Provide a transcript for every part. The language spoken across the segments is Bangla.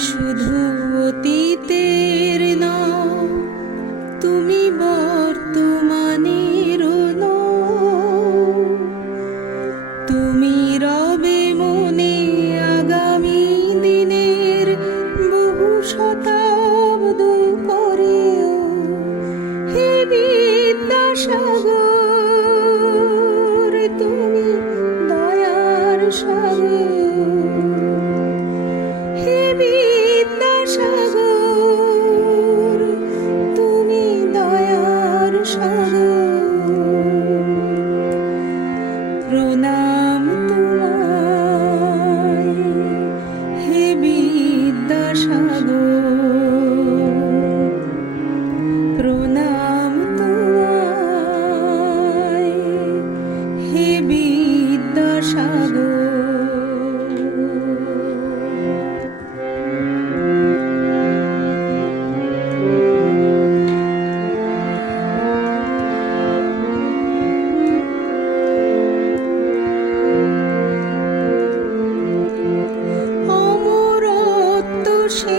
শুধু অতীতের নাও তুমি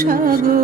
সাগর।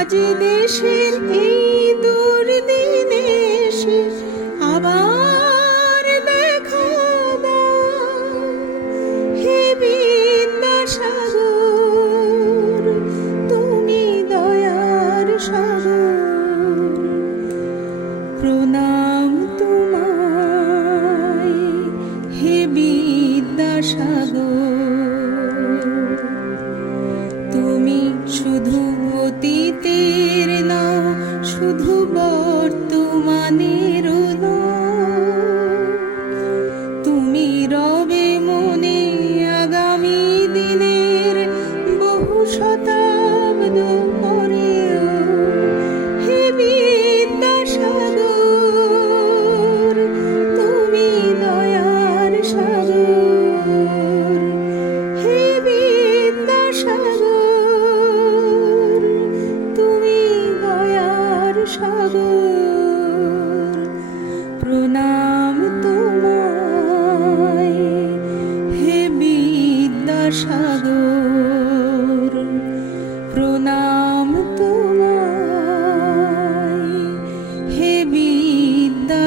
আজ দেশের এই দুর্দিনে এসে আবার দেখা হে বিদ্যাসাগর তুমি দয়ার সাগর। প্রণাম Anil.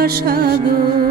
সাগর।